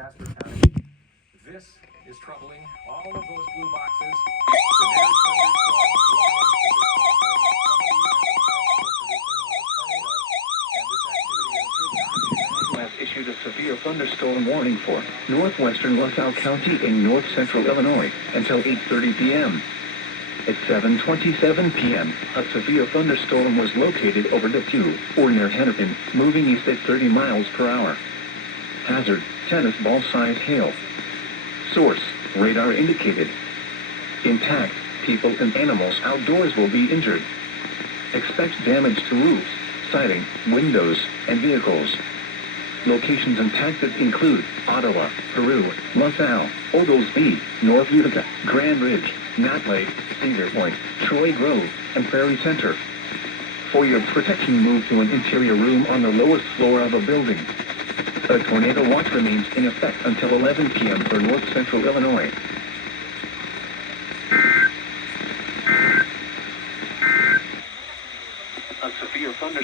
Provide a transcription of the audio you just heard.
Jasper County. This is troubling all of those blue boxes. Severe thunderstorm warnings at this point, and some of these have the potential of producing a large tornado, and this activity is EAS issued a severe thunderstorm warning for northwestern LaSalle County in north-central Illinois until 8:30 p.m. At 7:27 p.m., a severe thunderstorm was located over Depew, or near Hennepin, moving east at 30 miles per hour. Hazard, tennis ball-sized hail. Source, radar indicated. Impact, people and animals outdoors will be injured. Expect damage to roofs, siding, windows, and vehicles. Locations impacted include Ottawa, Peru, LaSalle, Oglesby, North Utica, Grand Ridge, Knott Lake, Cedar Point, Troy Grove, and Prairie Center. For your protection, move to an interior room on the lowest floor of a building. A tornado watch remains in effect until 11 p.m. for north-central Illinois. A severe thunderstorm